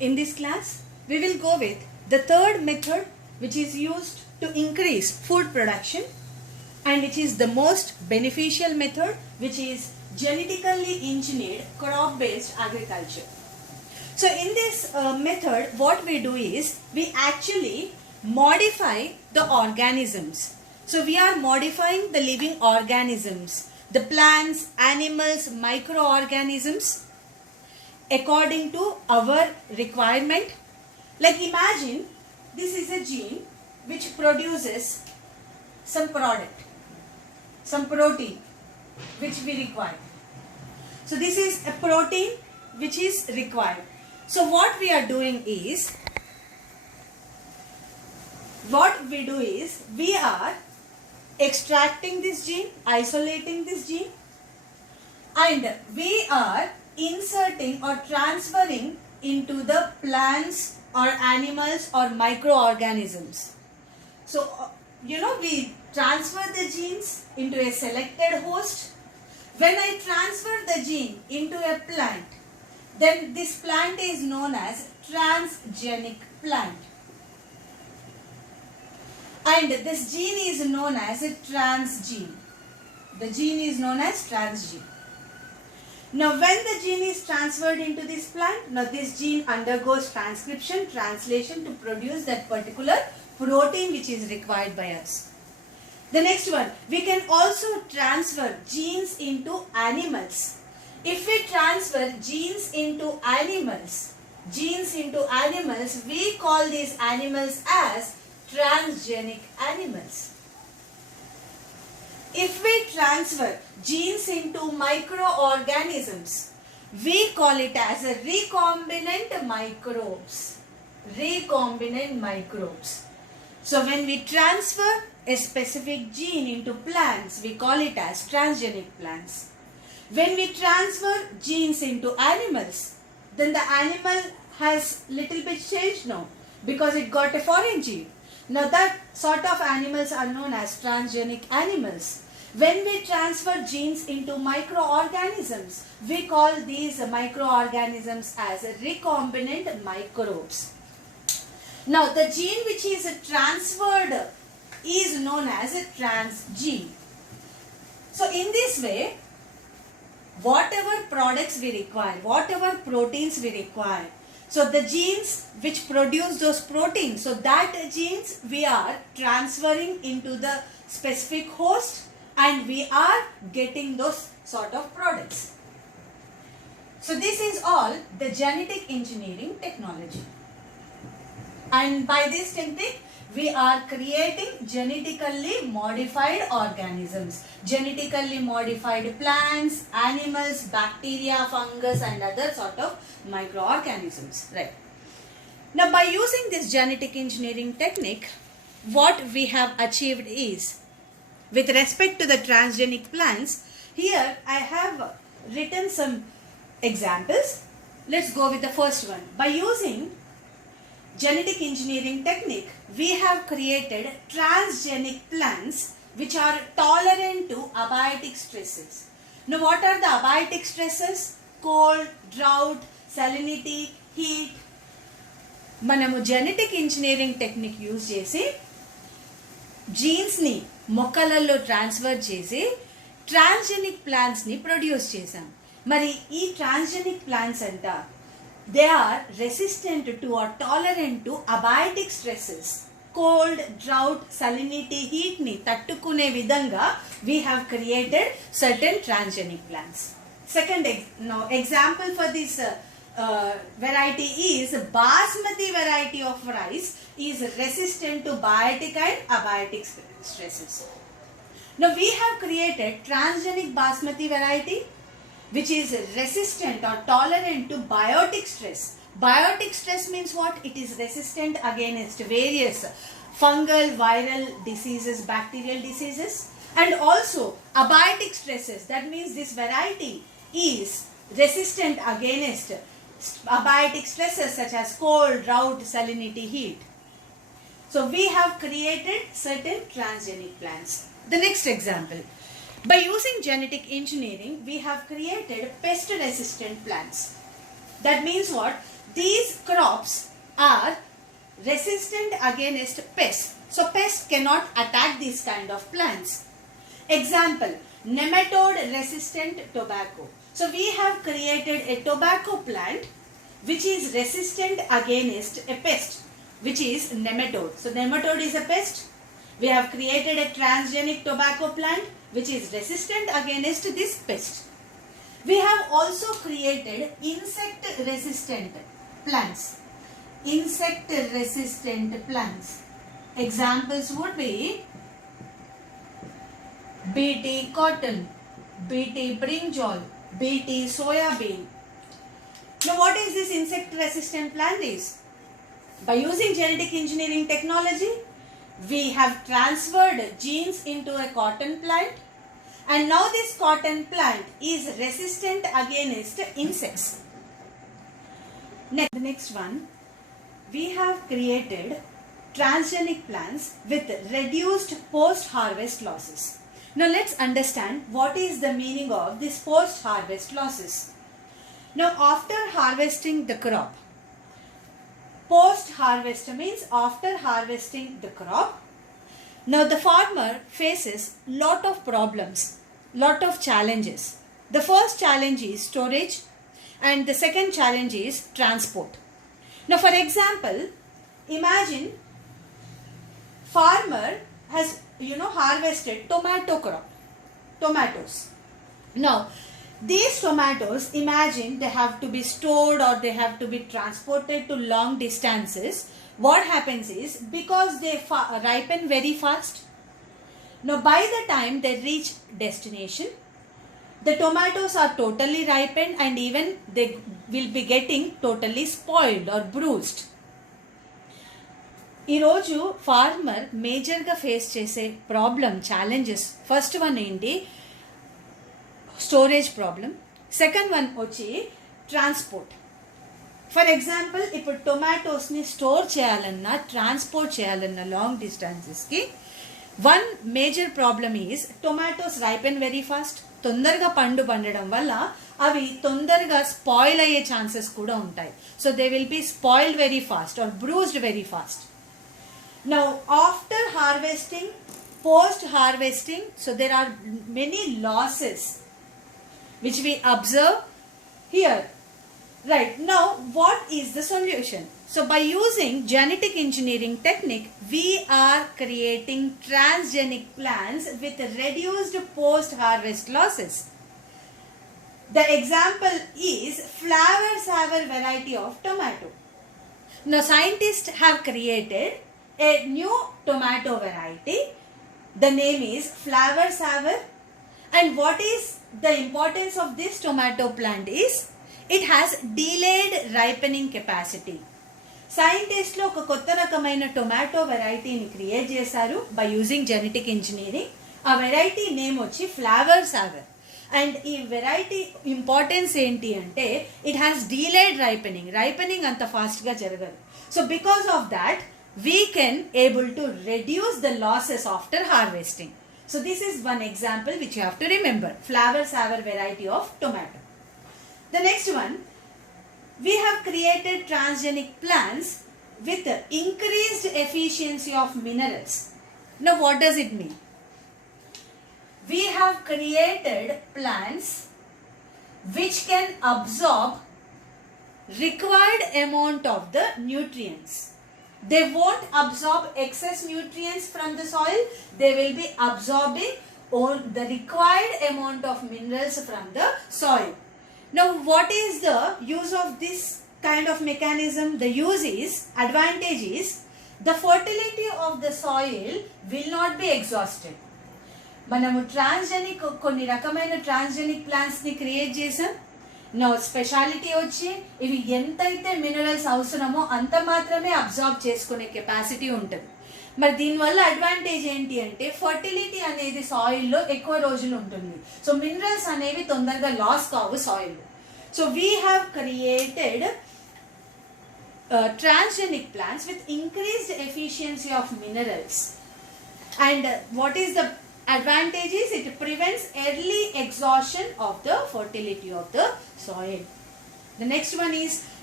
In this class, we will go with the third method which is used to increase food production and which is the most beneficial method, which is genetically engineered crop-based agriculture. So in this method, what we do is we actually modify the organisms. So we are modifying the living organisms, the plants, animals, microorganisms according to our requirement. Like imagine this is a gene which produces some product, some protein which we require. So this is a protein which is required. So what we are doing is, we are extracting this gene, isolating this gene, and we are inserting or transferring into the plants or animals or microorganisms. So we transfer the genes into a selected host. When I transfer the gene into a plant, then this plant is known as transgenic plant. And this gene is known as a transgene. The gene is known as transgene. Now when the gene is transferred into this plant, now this gene undergoes transcription, translation to produce that particular protein which is required by us. The next one, we can also transfer genes into animals. If we transfer genes into animals, we call these animals as transgenic animals. If we transfer genes into microorganisms, we call it as a recombinant microbes. Recombinant microbes. So when we transfer a specific gene into plants, we call it as transgenic plants. When we transfer genes into animals, then the animal has little bit changed now because it got a foreign gene. Now that sort of animals are known as transgenic animals. When we transfer genes into microorganisms, we call these microorganisms as recombinant microbes. Now the gene which is transferred is known as a transgene. So in this way, whatever products we require, whatever proteins we require, so the genes which produce those proteins, so that genes we are transferring into the specific host and we are getting those sort of products. So this is all the genetic engineering technology. And by this technique, we are creating genetically modified organisms, genetically modified plants, animals, bacteria, fungus and other sort of microorganisms. Right. Now by using this genetic engineering technique, what we have achieved is, with respect to the transgenic plants, here I have written some examples. Let's go with the first one. By using genetic engineering technique, we have created transgenic plants which are tolerant to abiotic stresses. Now what are the abiotic stresses? Cold, drought, salinity, heat. Manamu genetic engineering technique use chesi genes ni మొక్కలలో transfer చేసి transgenic plants ని produce చేసాం. మరి ఈ transgenic plants అంట, they are resistant to or tolerant to abiotic stresses. Cold, drought, salinity, heat ni tattukune vidhanga we have created certain transgenic plants. Second example for this variety is basmati variety of rice is resistant to biotic and abiotic stresses. Now we have created transgenic basmati variety which is resistant or tolerant to biotic stress. Biotic stress means what? It is resistant against various fungal, viral diseases, bacterial diseases, and also abiotic stresses. That means this variety is resistant against abiotic stresses such as cold, drought, salinity, heat. So we have created certain transgenic plants. The next example. By using genetic engineering, we have created pest resistant plants. That means what? these crops are resistant against pests. So pests cannot attack these kind of plants. Example, nematode resistant tobacco. So we have created a tobacco plant which is resistant against a pest, which is nematode. So nematode is a pest. We have created a transgenic tobacco plant which is resistant against this pest. We have also created insect resistant plants. Insect resistant plants. Examples would be BT cotton, BT brinjal, BT soya bean. Now what is this insect resistant plant is? By using genetic engineering technology, we have transferred genes into a cotton plant, and now this cotton plant is resistant against insects. Next, the next one, we have created transgenic plants with reduced post-harvest losses. Now let's understand what is the meaning of this post-harvest losses. Now after harvesting the crop, post-harvest means after harvesting the crop, now the farmer faces lot of problems, lot of challenges. The first challenge is storage and the second challenge is transport. Now for example, imagine farmer has harvested tomato crop, tomatoes. Now these tomatoes, imagine they have to be stored or they have to be transported to long distances. What happens is, because they ripen very fast, now by the time they reach destination, the tomatoes are totally ripened and even they will be getting totally spoiled or bruised. ఈ రోజు farmer మేజర్గా face చేసే problem challenges, first one ఏంటి, storage problem. Second one వచ్చి transport. For example ఇప్పుడు టొమాటోస్ని store చేయాలన్నా transport చేయాలన్నా long డిస్టెన్సెస్కి one major problem is tomatoes ripen very fast. తొందరగా పండడం వల్ల అవి తొందరగా స్పాయిల్ అయ్యే ఛాన్సెస్ కూడా ఉంటాయి. So they will be spoiled very fast are bruised very fast. Now after harvesting, post harvesting, so there are many losses which we observe here. Right, now what is the solution? So by using genetic engineering technique, we are creating transgenic plants with reduced post harvest losses. The example is flower saver variety of tomato. Now scientists have created a new tomato variety. The name is flower saver. And what is the importance of this tomato plant is, it has delayed ripening capacity. Scientists లో ఒక కొత్త రకమైన tomato వెరైటీని create చేశారు by using genetic engineering. ఆ variety name వచ్చి flower సావర్. And ఈ variety importance ఏంటి అంటే, ఇట్ హ్యాస్ డీలేడ్ రైపెనింగ్ అంత ఫాస్ట్గా జరగదు. So because of that we can able to reduce the losses after harvesting. So this is one example which you have to remember, flower saver variety of tomato. The next one, we have created transgenic plants with increased efficiency of minerals. Now what does it mean? We have created plants which can absorb required amount of the nutrients. They won't absorb excess nutrients from the soil. They will be absorbing all the required amount of minerals from the soil. Now what is the use of this kind of mechanism? The use is, advantage is, the fertility of the soil will not be exhausted. మనము transgenic కొన్ని రకమైన transgenic plants ని create చేసాం. No speciality వచ్చి ఇవి ఎంతైతే minerals అవసరమో అంత మాత్రమే అబ్జార్బ్ చేసుకునే కెపాసిటీ ఉంటుంది. మరి దీనివల్ల అడ్వాంటేజ్ ఏంటి అంటే, ఫర్టిలిటీ అనేది సాయిల్లో ఎక్కువ రోజులు ఉంటుంది. సో మినరల్స్ అనేవి తొందరగా లాస్ కావు సాయిల్లో. So we have created transgenic plants with increased efficiency of minerals. And what is the advantage is, it prevents early exhaustion of the fertility of the soil. The next one is,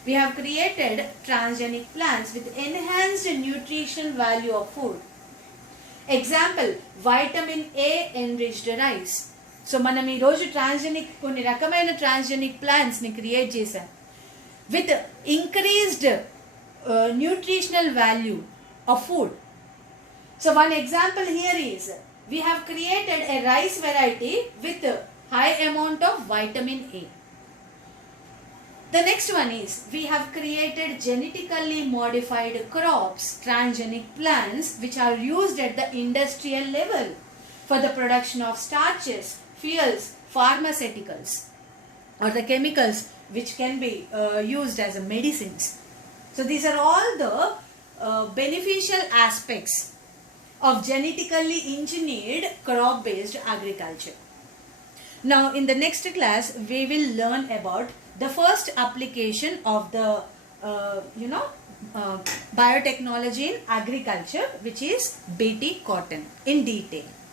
We have created transgenic plants with enhanced nutritional value of food. Example, vitamin A enriched rice. So మనం ఈ రోజు transgenic కొన్ని రకమైన transgenic plants ని create చేసాం with increased nutritional value of food. So one example here is we have created a rice variety with high amount of vitamin A. The next one is we have created genetically modified crops, transgenic plants which are used at the industrial level for the production of starches, fuels, pharmaceuticals or the chemicals which can be used as a medicines. So these are all the beneficial aspects of genetically engineered crop based agriculture. Now in the next class we will learn about the first application of the biotechnology in agriculture, which is Bt cotton, in detail.